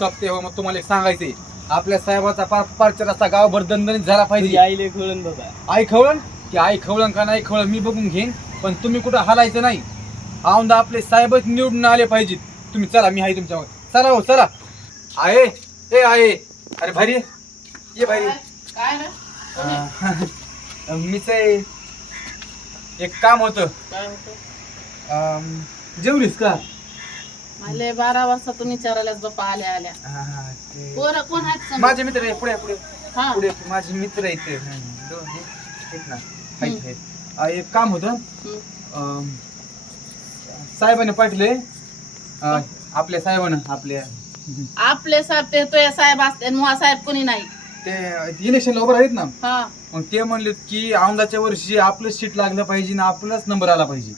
सप्ते हो मग तुम्हाला एक सांगायचंय. आपल्या साहेबाचा पार पारचा रस्ता गावभर दणदणीत झाला पाहिजे. आईले कळण बाबा. आई खवळण? की आई खवळण का नाही खवळण मी बघून घेईन. पण तुम्ही कुठं हलायचं नाही. औंदा आपले साहेबच निवडून आले पाहिजेत. तुम्ही चला मी आहे तुमच्या चला हो चला. आहे. ए आहे. अरे भारी. ये. भारी. काय अं, मीच आहे. एक काम होतं. काय होतं? अं, जेवलीस का? मला बारा वाजतातून विचारायलाच बाप्पा आल्या आल्या. हा, ते- पोरं कोण आहेत समोर? माझे मित्र आहे पुढे पुढे. हा. पुढे माझे मित्र आहेत ते. हं, दोन हे, आहेत ना आहेत, हं. आहेत. अं, एक काम होतं. हम्म. अं, साहेबाने पाठले आपल्या साहेबानं आपल्या. आपले साहेब ते तो साहेब असते आणि मुहा साहेब कोणी नाही. ते इलेक्शनला उभं आहेत ना. हा. मग ते म्हणले की औंदाच्या वर्षी आपलं सीट लागलं पाहिजे ना आपलाच नंबर आला पाहिजे.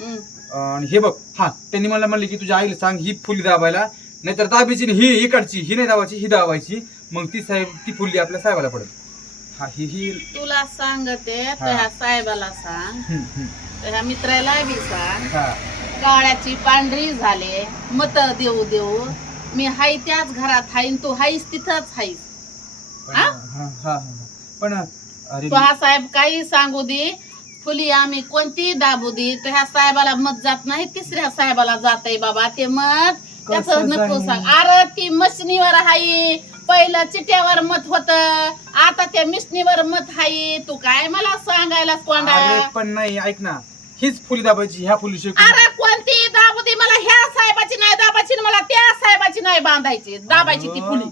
आणि हे बघ हा त्यांनी मला म्हणले की तुझ्या आईला सांग ही फुली दाबायला. नाहीतर दाबायची नाही, ही इकडची ही नाही दाबायची ही दाबायची. मग ती साहेब ती फुली आपल्या साहेबाला पडेल. हा ही ही. तुला सांगते. त्या साहेबाला सांग. त्या मित्राला बी सांग. काळ्याची पांढरी झाले मत देऊ देऊ. मी हाय त्याच घरात आणि तू हायस तिथंच हायस. पण- तो हा साहेब काही सांगू दे. फुली आम्ही कोणती दाबू दे तर ह्या साहेबाला मत जात नाही तिसऱ्या साहेबाला जात बाबा ते मत त्याच नको? सांग अरे ती मशनीवर हाय पहिलं चिट्यावर मत होत आता त्या मिशनीवर मत हाय तू काय मला सांगायला कोंडा पण नाही ऐक ना हीच फुली दाबायची ह्या फुली शेवटी अरे कोणती दाबू दे मला ह्या साहेबाची नाही दाबायची मला त्या साहेबाची नाही बांधायची दाबायची ती फुली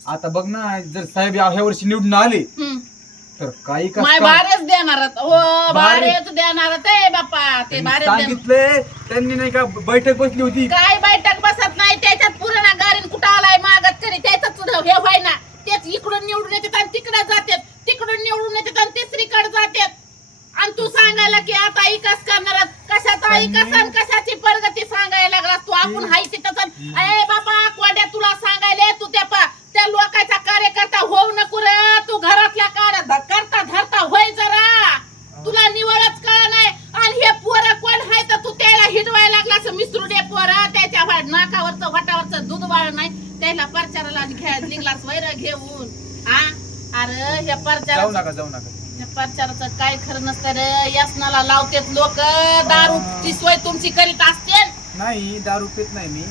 आता बघ ना जर साहेब ह्या वर्षी निवडून आले. तर काही माय भारेच देणार हो भारेच देणार ते बापा ते त्यांनी देणार. सांगितले त्यांनी नाही का बैठक बसली होती. काय बैठक बसत नाही? त्याच्यात पुराणा गाडीन कुठं आलाय? मागत करी त्याच हे व्हाय ना तेच इकडून निवडून येतात आणि तिकडे जातात. तिकडून निवडून येतात आणि तिसरीकडे जातात. आणि तू सांगायला की आता इकास करणार कशाचा इकास आणि कशाची प्रगती सांगायला लागला तू आपण हाय तिथं अरे बाबा कोड्या तुला सांगायले तू त्या पा- त्या लोकांचा कार्यकर्ता होऊ नको रे तू घरातल्या कार्य ध- करता धरता होय जरा तुला निवडच कळ नाही आणि हे पोरं कोण आहे तर तू त्याला हिडवायला लागला असं मिसरूडे पोरं त्याच्या वा- नाकावरचं वाटावरचं दूध वाळ नाही त्याला निघलास वैर घेऊन हा? अरे हे जाऊ परचाराचं नका जाऊ नका. त्या परचाराचं काय खरं नसतं रे. यासनाला लावतेत लोक. दारूची सोय तुमची करीत असते. नाही दारू पित नाही मी.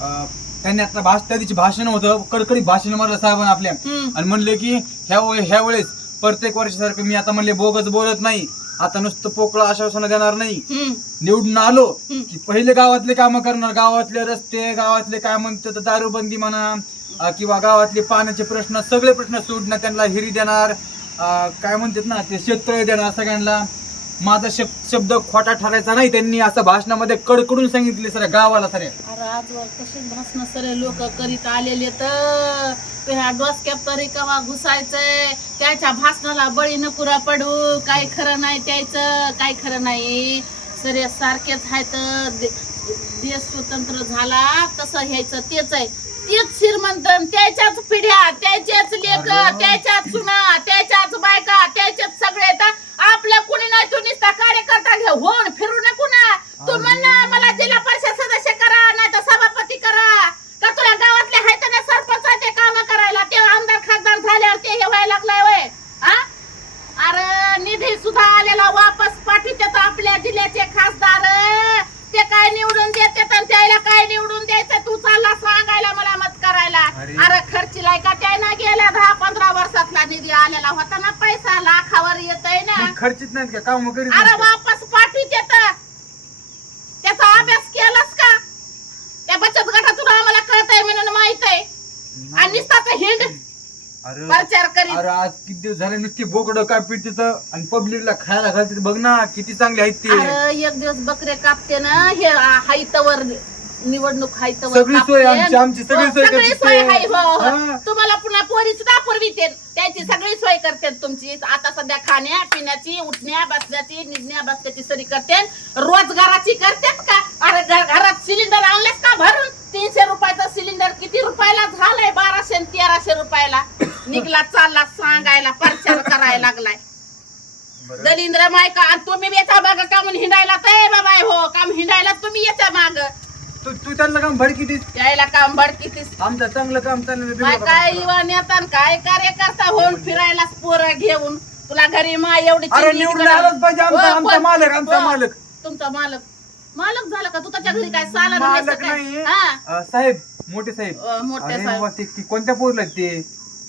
अं, त्यांनी आता भाष त्या दिवशी भाषण होतं. कडकडीत भाषण मारलं साहेबांना आपल्या. हम्म. आणि म्हणले की ह्या वे- ह्या वेळेस प्रत्येक वर्षासारखं मी आता म्हणले बोगस बोलत नाही. आता नुसतं पोकळं आश्वासन देणार नाही. निवडून आलो. की पहिले गावातले कामं करणार गावातले रस्ते गावातले काय म्हणतात दारूबंदी म्हणा किंवा गावातले पाण्याचे प्रश्न सगळे प्रश्न सोडणार त्यांना हिरी देणार काय म्हणतात ना ते शेततळे देणार सगळ्यांना. माझा शब- शब्द खोटा ठरायचा नाही त्यांनी असं भाषणामध्ये कडकडून सांगितले सर गावाला सर. अरे आजवर कसे भाषण सरे लोक करीत आलेले तर. ह्या डोसक्यात तरी कवा घुसायचंय? त्याच्या भाषणाला बळी नकुरा पडू. काय खरं नाही त्याचं काय खरं नाही. सरे सारखेच आहेत. दे- देश स्वतंत्र झाला. तसं ह्याचं तेच आहे. तेच श्रीमंत त्याच्याच पिढ्या त्याच्याच लेख. त्याच्याच सुना त्याच्याच बायका त्याच्याच सगळे तर आपल्या कुणी नाही तू नुसता कार्यकर्ता घे होऊन फिरू नको ना तू अरे. म्हण ना मला जिल्हा परिषद सदस्य करा नाही तर सभापती करा का तुला गावातले आहेत ना सरपंचाचे काम करायला ते आमदार खासदार झाल्यावर ते हे व्हायला लागलंय वय हा अरे निधी सुद्धा आलेला वापस पाठवतात आपल्या जिल्ह्याचे खासदार ते काय निवडून देतात आणि त्याला काय निवडून द्यायचं? तू चालला सांगायला मला मत करायला. अरे. खर्चीलाय का त्यानं गेल्या दहा पंधरा वर्षातला निधी आलेला होता ना पैसा लाखावर येतय ना. खर्चित नाहीत का? काम करीत अरे? वापस पाठवी त्याचा त्याचा अभ्यास केलास का? त्या बचत गटातून आम्हाला कळतंय म्हणून माहीत आहे आणि हिंड अरे प्रचार करीत. अरे आज किती दिवस झाले नुसती बोकड काय पिट तिथं आणि पब्लिकला खायला घालते. बघ ना किती चांगले आहेत ते. अरे एक दिवस बकरे कापते ना हे हायतवर निवडणूक हायतवर सगळी सोय आमची- आमची सगळी सोय सगळी करते. सोय आहे हो, हो. हा. तुम्हाला पुन्हा पोरी सुद्धा पुरविते त्याची सगळी सोय करते तुमची. आता सध्या खाण्या पिण्याची उठण्या बसण्याची निघण्या बसण्याची सरी करते. रोजगाराची करतेत का? अरे घरात सिलेंडर आणलेस का भरून? तीनशे रुपयाचं सिलेंडर किती रुपयाला झालंय? बाराशे आणि तेराशे रुपयाला. निघला चालला सांगायला प्रचार करायला लागलाय. दलिंद्र मायका आणि तुम्ही येता माग काम हिंडायला ते बाबा हो काम हिंडायला तुम्ही येता माग. तू तू त्यांना काम भडकी यायला काम भडकीतीस. आमचं चांगलं काम चाललं काय न काय कार्यकर्ता होऊन फिरायला पोरं घेऊन तुला घरी मा एवढी अरे चिमणी निवडून इकडं- आलाच पाहिजे आमचा हो, मालक आमचा हो, मालक तुमचा मालक. मालक झाला का? तू त्याच्या घरी काय साला मालक नाही. हा. साहेब मोठे साहेब. मोठे साहेब. कोणत्या पोरला ते?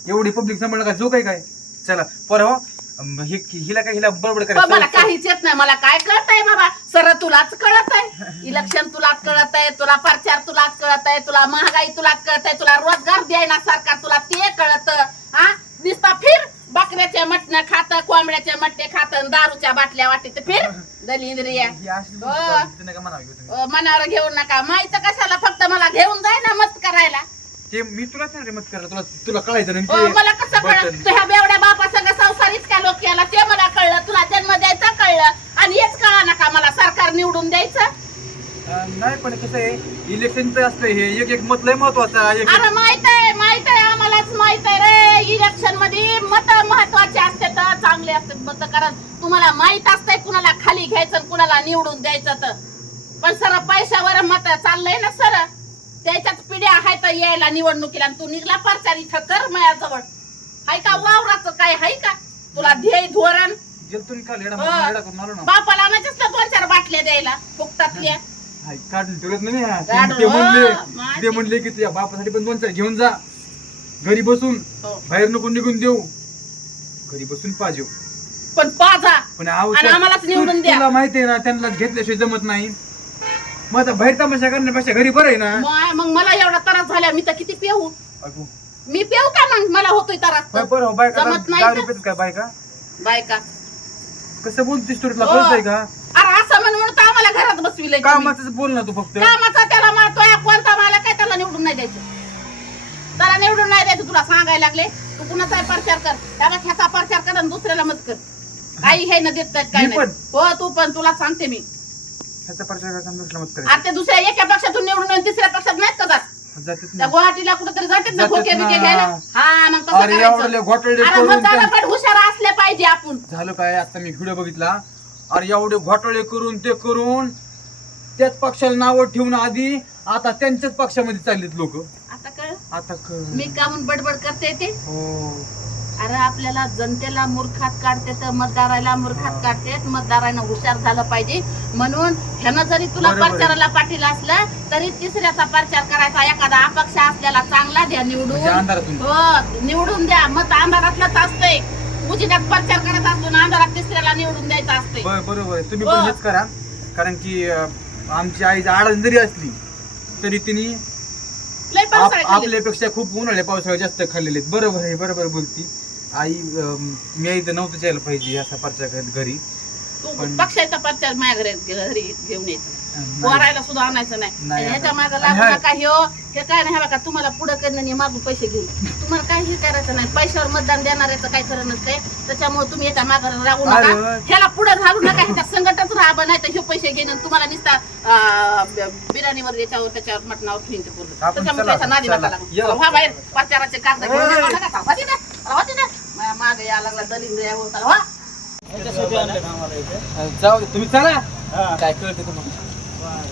एवढी पब्लिक सांभाळलं का? जो काय काय. चला परवा अं, हि- हिला काय हिला बडबड मला करायचं काहीच येत नाही. मला काय कळत आहे बाबा? सर तुलाच कळत आहे इलेक्शन तुलाच कळत आहे तुला प्रचार तुलाच कळत आहे तुला महागाई तुलाच कळत आहे तुला रोजगार द्यायना सरकार तुला ते कळत. हा दिसता फिर. बकऱ्याचे मटण खात कोंबड्याचे मटणे खात दारूच्या बाटल्या वाटते फिर. दलिंद्रिया ही अशी हो. तिने का म्हणावं घेऊ तुम्ही? अ, मनावर घेऊ नका. माहीत कशाला फक्त मला घेऊन जाय ना मत करायला? ते मी नाही रे मत करायला तुला तुला कळायचं नाही ते मला कसं कळलं. तुझ्या बेवड्या बापा संग संसार इतक्या लोक केला ते मला कळलं तुला जन्म द्यायचा कळलं. आणि हेच कळा नका मला? सरकार निवडून द्यायचं? अं, नाही पण कसं आहे इलेक्शनचं असतं हे. एक एक मत लय महत्त्वाचा एक अरे माहीत आहे माहीत आहे आम्हालाच माहीत आहे रे. इलेक्शनमध्ये मत महत्त्वाचे असतात चांगले असतात मत कारण तुम्हाला माहीत असतंय कुणाला खाली घ्यायचं आणि कुणाला निवडून द्यायचं तर. पण सर पैशावर मत चाललंय ना सर? त्याच्यात पिढ्या आहेत तर यायला निवडणुकीला तू निघला प्रचार इथं कर माझ्याजवळ. हाय का वावराचं काय हाय का? तुला ध्येय धोरण? गेलतो मी काल येडा हो. येडा करून आलो ना बापाला आणायचंच ना दोन चार बाटल्या द्यायला फुकटातल्या. हाय, काढून हा. ते- म्हणले माझी. ते म्हणले की तुझ्या बापासाठी पण दोन चार घेऊन जा. घरी बसून हो. बाहेर नको निघून देऊ. घरी बसून पाहिजे पण पाजा. पण आहो, आणि त्या- आम्हालाच निवडून द्या. तुला माहिती आहे ना त्यांना घेतल्याशिवाय जमत नाही. मग आता बाहेर तमाशा करण्यापेक्षा घरी बरं आहे ना. मग मला एवढा त्रास झाला मी तर किती पेऊ? अगो, मी पेऊ का मग? मला होतोय त्रास बाय तर. बरं हो, बायका जमत नाही बायका बायका कसं बोलतीस तू तुला हो. कळतंय का? अरे असं म्हणून म्हणून तर आम्हाला घरात बसविलंय तुम्ही. कामाच बोल ना तू फक्त. कामाचा त्याला कोणता मला काय त्याला निवडून नाही द्यायचं. त्याला निवडून नाही द्यायचं तुला सांगायला लागले. तू कुणाचा प्रचार कर. त्याला ह्याचा प्रचार कर आणि दुसऱ्याला मत कर. काही हे न देत नाहीत काय मी नाही. पण. हो तू पण तुला सांगते मी. ह्याचा करायचा आणि दुसऱ्याला मत करायचं आता दुसऱ्या एका पक्षातून निवडून येऊन तिसऱ्या पक्षात नाहीत का जात? जातात त्या ना. गुवाहाटीला कुठेतरी जातात ना जातात खोके बिके ना. घ्यायला? हा मग तसं अरे एवढले करायचं घोटाळे अरे करून मतदाना त्या- पण हुशार असले पाहिजे आपण. झालं काय? आता मी व्हिडिओ बघितला. अरे एवढे घोटाळे करून ते करून त्याच पक्षाला नाव ठेवून आधी आता त्यांच्याच पक्षामध्ये चाललेत लोक. आता कळ आता क- मी का म्हणून बडबड करते ते? हो. अरे आपल्याला जनतेला मूर्खात काढते तर मतदाराला मूर्खात काढते. मतदारानं हुशार झालं पाहिजे. म्हणून ह्यानं जरी तुला. प्रचाराला पाठीला असलं तरी तिसऱ्याचा प्रचार करायचा. एखादा अपक्ष असलेला चांगला द्या म्हणजे निवडून अंधारातून हो निवडून द्या. मत अंधारातलंच असतंय. उजिटात प्रचार करत असतो ना अंधारात तिसऱ्याला निवडून द्यायचं असतंय. बरोबर तुम्ही हो. पण हेच करा. कारण की आमची आई आडण जरी असली तरी तिने. आपल्यापेक्षा खूप उन्हाळ्या पावसाळ्या जास्त खाल्लेले आहेत. बरोबर आहे बरोबर बोलती. आई मी इथं नव्हतं जायला पाहिजे असा परचा घरी तू पण- पक्षाचा प्रचार माझ्या घरी घरी घेऊन यायचं. पोरायला सुद्धा आणायचं नाही. नाही आणि ह्याच्या मागे आणि लागू हा- नका हे काय नाही हे बघा तुम्हाला पुढे करणं नाही मागून पैसे घेऊन. तुम्हाला काही करायचं नाही. पैशावर मतदान देणाऱ्याचं काय खरं नसतंय त्याच्यामुळे तुम्ही याच्या मागे राहू नका. अरे. ह्याला पुढे घालू नका. ह्याच्या संकटच राहा नाही तर हे पैसे घेणं आणि तुम्हाला निसता अं, ब- बिर्याणीवर याच्यावर त्याच्यावर मटणावर ठेवून ते बोलतो आपण त्याच्यामुळे चला, त्याच्या नादी नका चला. लागू. या. व्हा बाहेर प्रचाराचे कागद घेऊन नका ना मागे या लागला दलिंद्र होता वा जाऊ दे तुम्ही चला. काय कळते तुम्हाला.